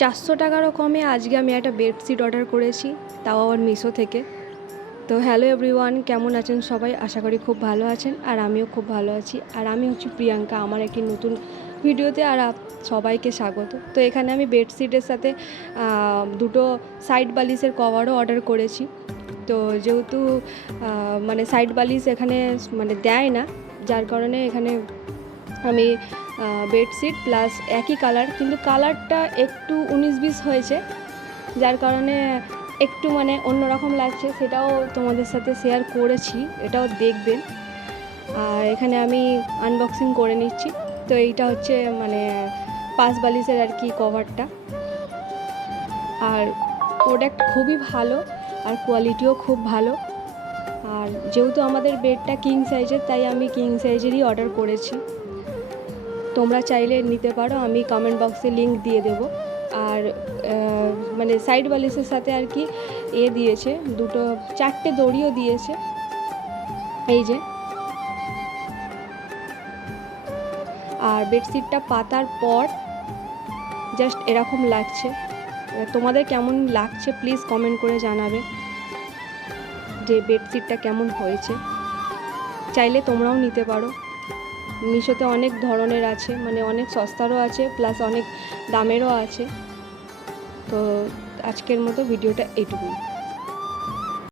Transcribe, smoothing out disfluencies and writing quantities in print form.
400 টাকারও কমে আজকে আমি একটা বেডশিট অর্ডার করেছি, তাও আবার মিশো থেকে। তো হ্যালো এভরিওয়ান, কেমন আছেন সবাই? আশা করি খুব ভালো আছেন, আর আমিও খুব ভালো আছি। আর আমি হচ্ছি প্রিয়াঙ্কা, আমার একটি নতুন ভিডিওতে আর সবাইকে স্বাগত। তো এখানে আমি বেডশিটের সাথে দুটো সাইড বালিশের কভারও অর্ডার করেছি। তো যেহেতু মানে সাইড বালিশ এখানে মানে দেয় না, যার কারণে এখানে আমি বেডশিট প্লাস একই কালার, কিন্তু কালারটা একটু 19-20 হয়েছে, যার কারণে একটু মানে অন্যরকম লাগছে, সেটাও তোমাদের সাথে শেয়ার করেছি, এটাও দেখবেন। আর এখানে আমি আনবক্সিং করে নিচ্ছি। তো এইটা হচ্ছে মানে পাঁচ বালিশের আর কি কভারটা। আর প্রোডাক্ট খুবই ভালো, আর কোয়ালিটিও খুব ভালো। আর যেহেতু আমাদের বেডটা কিং সাইজের, তাই আমি কিং সাইজেরই অর্ডার করেছি। তোমরা চাইলে নিতে পারো, আমি কমেন্ট বক্সে লিংক দিয়ে দেব। আর মানে সাইড বালিশের সাথে আর কি দিয়েছে, চারটে দড়িও দিয়েছে, এই যে। আর বেডশিটটা পাতার পর জাস্ট এরকম লাগছে। তোমাদের কেমন লাগছে প্লিজ কমেন্ট করে জানাবে যে বেডশিটটা কেমন হয়েছে। চাইলে তোমরাও নিতে পারো। মিশোতে অনেক ধরনের আছে, মানে অনেক সস্তারও আছে প্লাস অনেক দামেরও আছে। তো আজকের মতো ভিডিওটা এইটুকুই।